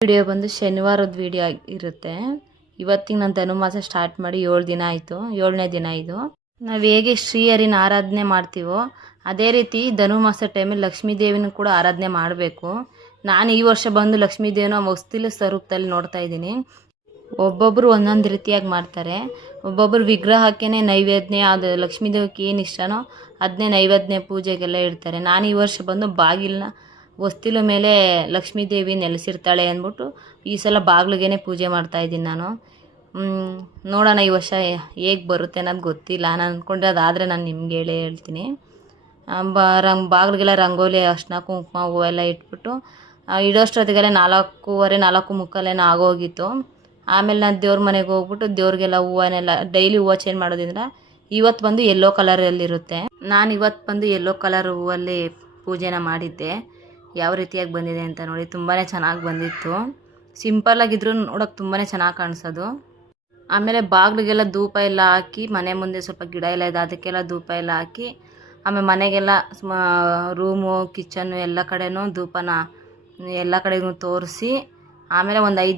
Video ಬಂದು ಶನಿವಾರದ video ಇರುತ್ತೆ. ಇವತ್ತಿಗೆ ನಾನು ಧನುಮಾಸ ಸ್ಟಾರ್ಟ್ ಮಾಡಿ 7 ದಿನ ಆಯಿತು. 7ನೇ ದಿನ ಇದು. ನಾವು ಹೇಗೆ ಶ್ರೀಹರಿನ ಆರಾಧನೆ ಮಾಡ್ತೀವೋ ಅದೇ ರೀತಿ ಧನುಮಾಸ ಟೈಮಲ್ಲಿ ಲಕ್ಷ್ಮೀ ದೇವಿನೂ ಕೂಡ ಆರಾಧನೆ ಮಾಡಬೇಕು. ನಾನು ಈ ವರ್ಷ ಬಂದು ಲಕ್ಷ್ಮೀ ದೇವಿನ ಹೊಸ್ತಿಲ ಸ್ವರೂಪದಲ್ಲಿ ನೋಡ್ತಾ ಇದ್ದೀನಿ. ಒಬ್ಬೊಬ್ಬರು ಒಂದೊಂದು ರೀತಿಯಾಗಿ ಮಾಡ್ತಾರೆ. ಒಬ್ಬೊಬ್ಬರು ವಿಗ್ರಹಕ್ಕೇ ನೈವೇದ್ಯ, ಅದು ಲಕ್ಷ್ಮೀ ದೇವಿಗೆ ಏನು ಇಷ್ಟನೋ ಅದನ್ನೇ ನೈವೇದ್ಯ ಪೂಜೆಗೆಲ್ಲ ಇಡ್ತಾರೆ. ನಾನು ಈ ವರ್ಷ ಬಂದು ಬಾಗಿಲನ್ನ ಹೊಸ್ತಿಲ ಮೇಲೆ ಲಕ್ಷ್ಮೀ ದೇವಿ ನೆಲೆಸಿರ್ತಾಳೆ ಅಂದ್ಬಿಟ್ಟು ಈ ಸಲ ಬಾಗಿಲಿಗೆ ಪೂಜೆ ಮಾಡ್ತಾಯಿದ್ದೀನಿ ನಾನು. ನೋಡೋಣ ಈ ವರ್ಷ ಹೇಗೆ ಬರುತ್ತೆ ಅನ್ನೋದು ಗೊತ್ತಿಲ್ಲ. ನಾನು ಅಂದ್ಕೊಂಡ್ರೆ ಅದಾದರೆ ನಾನು ನಿಮ್ಗೆ ಹೇಳ್ತೀನಿ. ಬಾಗಿಲಿಗೆಲ್ಲ ರಂಗೋಲಿ, ಅರ್ಶಿನ ಕುಂಕುಮ ಹೂವೆಲ್ಲ ಇಟ್ಬಿಟ್ಟು ಇಡೋಷ್ಟೊತ್ತಿಗೆಲ್ಲ 4:15 4:45 ಆಗೋಗಿತ್ತು. ಆಮೇಲೆ ನಾನು ದೇವ್ರ ಮನೆಗೆ ಹೋಗ್ಬಿಟ್ಟು ದೇವ್ರಿಗೆಲ್ಲ ಹೂವನ್ನೆಲ್ಲ ಡೈಲಿ ಹೂವು ಚೇಂಜ್ ಮಾಡೋದ್ರಿಂದ ಇವತ್ತು ಬಂದು ಯೆಲ್ಲೋ ಕಲರಲ್ಲಿರುತ್ತೆ. ನಾನು ಇವತ್ತು ಬಂದು ಯೆಲ್ಲೋ ಕಲರ್ ಹೂವಲ್ಲಿ ಪೂಜೆನ ಮಾಡಿದ್ದೆ. ಯಾವ ರೀತಿಯಾಗಿ ಬಂದಿದೆ ಅಂತ ನೋಡಿ. ತುಂಬಾ ಚೆನ್ನಾಗಿ ಬಂದಿತ್ತು. ಸಿಂಪಲ್ಲಾಗಿದ್ರೂ ನೋಡೋಕೆ ತುಂಬಾ ಚೆನ್ನಾಗಿ ಕಾಣಿಸೋದು. ಆಮೇಲೆ ಬಾಗಿಲಿಗೆಲ್ಲ ಧೂಪ ಎಲ್ಲ ಹಾಕಿ, ಮನೆ ಮುಂದೆ ಸ್ವಲ್ಪ ಗಿಡ ಎಲ್ಲ ಇದೆ ಅದಕ್ಕೆಲ್ಲ ಧೂಪ ಎಲ್ಲ ಹಾಕಿ, ಆಮೇಲೆ ಮನೆಗೆಲ್ಲ ರೂಮು ಕಿಚನ್ನು ಎಲ್ಲ ಕಡೆನೂ ಧೂಪನ ಎಲ್ಲ ಕಡೆಗೂ ತೋರಿಸಿ, ಆಮೇಲೆ ಒಂದು 5